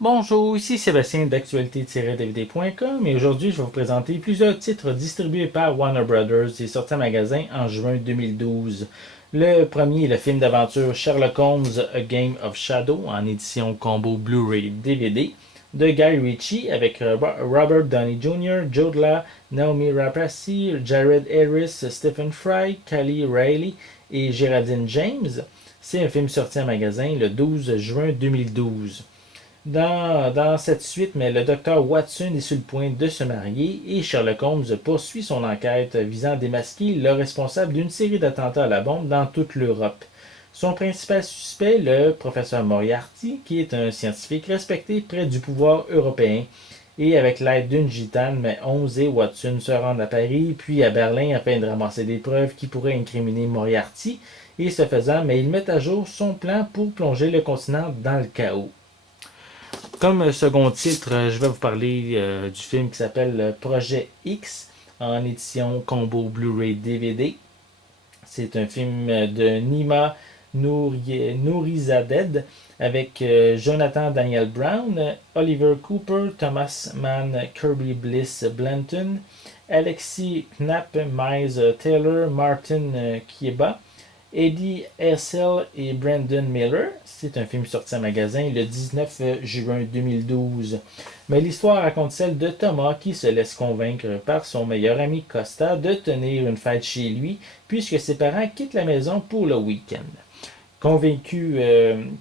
Bonjour, ici Sébastien d'actualité-dvd.com et aujourd'hui je vais vous présenter plusieurs titres distribués par Warner Brothers et sortis en magasin en juin 2012. Le premier est le film d'aventure Sherlock Holmes A Game of Shadow en édition combo Blu-ray DVD de Guy Ritchie avec Robert Downey Jr., Jude Law, Naomi Rapace, Jared Harris, Stephen Fry, Kelly Reilly et Geraldine James. C'est un film sorti en magasin le 12 juin 2012. Dans cette suite, mais le docteur Watson est sur le point de se marier et Sherlock Holmes poursuit son enquête visant à démasquer le responsable d'une série d'attentats à la bombe dans toute l'Europe. Son principal suspect, le professeur Moriarty, qui est un scientifique respecté près du pouvoir européen. Et avec l'aide d'une gitane, mais Holmes et Watson se rendent à Paris, puis à Berlin afin de ramasser des preuves qui pourraient incriminer Moriarty. Et ce faisant, mais ils mettent à jour son plan pour plonger le continent dans le chaos. Comme second titre, je vais vous parler du film qui s'appelle Projet X en édition combo Blu-ray DVD. C'est un film de Nima Nourizadeh avec Jonathan Daniel Brown, Oliver Cooper, Thomas Mann, Kirby Bliss Blanton, Alexis Knapp, Miles Taylor, Martin Kieba, Eddie Hessel et Brandon Miller. C'est un film sorti en magasin le 19 juin 2012. Mais l'histoire raconte celle de Thomas qui se laisse convaincre par son meilleur ami Costa de tenir une fête chez lui puisque ses parents quittent la maison pour le week-end. Convaincu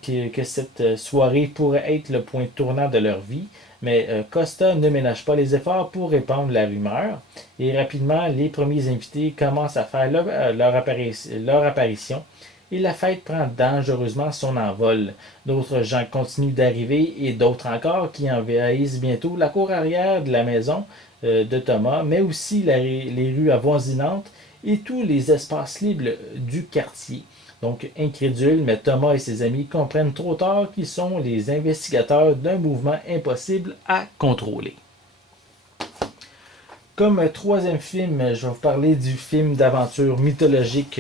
que cette soirée pourrait être le point tournant de leur vie, mais Costa ne ménage pas les efforts pour répandre la rumeur. Et rapidement, les premiers invités commencent à faire leur apparition et la fête prend dangereusement son envol. D'autres gens continuent d'arriver et d'autres encore qui envahissent bientôt la cour arrière de la maison de Thomas, mais aussi les rues avoisinantes et tous les espaces libres du quartier. Donc, incrédule, mais Thomas et ses amis comprennent trop tard qu'ils sont les investigateurs d'un mouvement impossible à contrôler. Comme troisième film, je vais vous parler du film d'aventure mythologique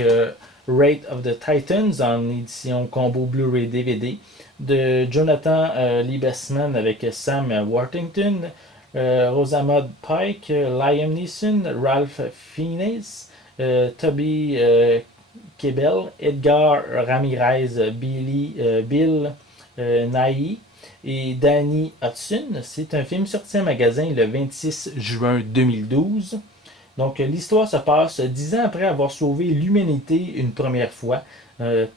Raid of the Titans en édition combo Blu-ray DVD de Jonathan Liebesman avec Sam Worthington, Rosamund Pike, Liam Neeson, Ralph Fiennes, Toby Kebbell, Edgar Ramirez, Bill Nighy et Danny Hudson. C'est un film sorti en magasin le 26 juin 2012. Donc, l'histoire se passe 10 ans après avoir sauvé l'humanité une première fois.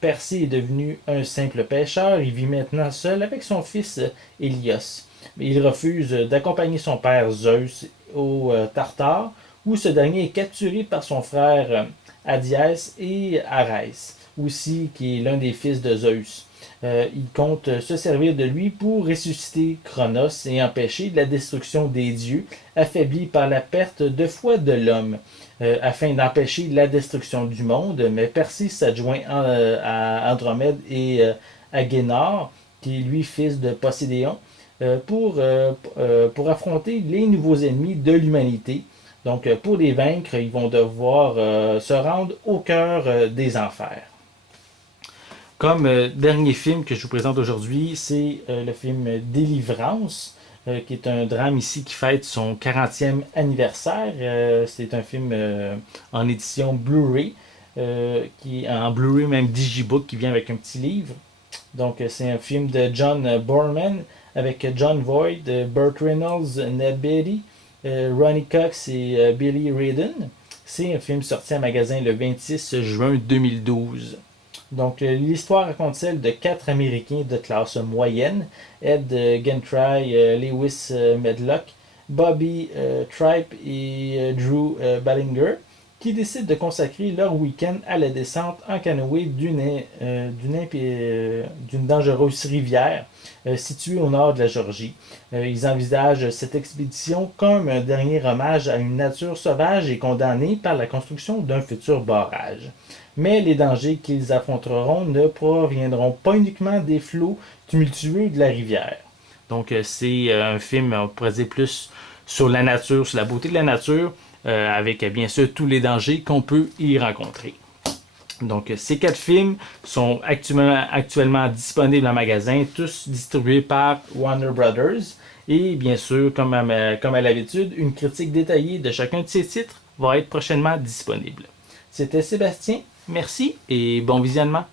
Percy est devenu un simple pêcheur. Il vit maintenant seul avec son fils Hélios. Il refuse d'accompagner son père Zeus au Tartare, où ce dernier est capturé par son frère Hadiès et Arès, aussi qui est l'un des fils de Zeus. Il compte se servir de lui pour ressusciter Cronos et empêcher la destruction des dieux, affaiblis par la perte de foi de l'homme, afin d'empêcher la destruction du monde. Mais Percy s'adjoint à Andromède et Agénor, qui est lui fils de Poséidon, pour affronter les nouveaux ennemis de l'humanité. Donc, pour les vaincre, ils vont devoir se rendre au cœur des enfers. Comme dernier film que je vous présente aujourd'hui, c'est le film Délivrance, qui est un drame ici qui fête son 40e anniversaire. C'est un film en édition Blu-ray, qui en Blu-ray même Digibook, qui vient avec un petit livre. Donc, c'est un film de John Boorman avec John Voight, Burt Reynolds, Ned Beatty, Ronnie Cox et Billy Raiden. C'est un film sorti en magasin le 26 juin 2012. Donc, l'histoire raconte celle de 4 Américains de classe moyenne, Ed Gentry, Lewis Medlock, Bobby Tripe et Drew Ballinger, qui décident de consacrer leur week-end à la descente en canoë d'une dangereuse rivière située au nord de la Géorgie. Ils envisagent cette expédition comme un dernier hommage à une nature sauvage et condamnée par la construction d'un futur barrage. Mais les dangers qu'ils affronteront ne proviendront pas uniquement des flots tumultueux de la rivière. Donc c'est un film, on pourrait dire plus sur la nature, sur la beauté de la nature, avec bien sûr tous les dangers qu'on peut y rencontrer. Donc, ces 4 films sont actuellement disponibles en magasin, tous distribués par Warner Brothers. Et bien sûr, comme à l'habitude, une critique détaillée de chacun de ces titres va être prochainement disponible. C'était Sébastien, merci et bon visionnement.